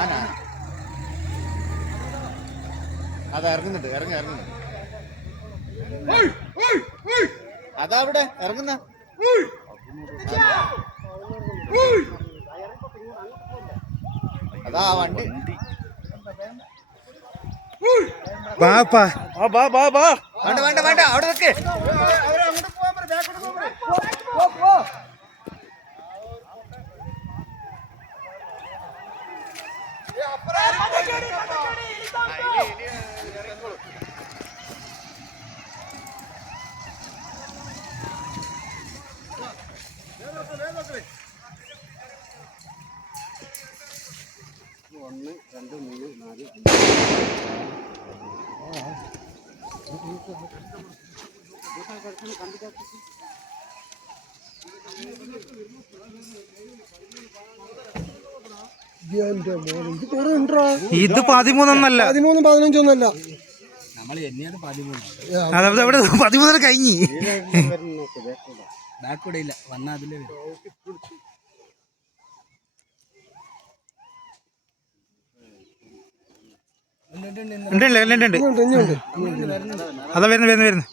ആന അതാ ഇറങ്ങുന്നുണ്ട്, ഇറങ്ങുന്നുണ്ട്. അതാ അവിടെ ഇറങ്ങുന്ന. അതാ വണ്ടി. വേണ്ട വേണ്ട വേണ്ട, അവിടെ നിൽക്കേ. ഒന്ന് രണ്ട് മൂന്ന് നാല് ഇത് 13 15 അതവിടെ 13 കഴിഞ്ഞ് ബാക്ക്കൂടെ ഇല്ല വന്ന അതിലേ ഉണ്ട് അതാ വരുന്നു.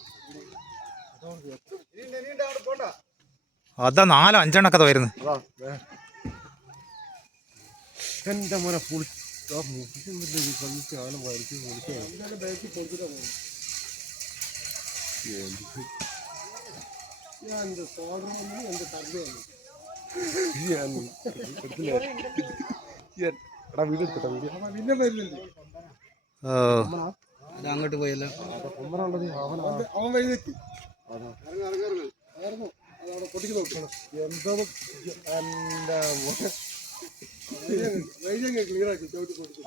അതാ 4 5 എണ്ണൊക്കെ വരുന്നു. എന്റെ മോനെ അങ്ങോട്ട് പോയല്ലോ. അവൻ വഴി തെറ്റി. എന്തോ എന്റെ ക്ലിയർ ആക്കി ചോദിച്ചു കൊടുത്തു.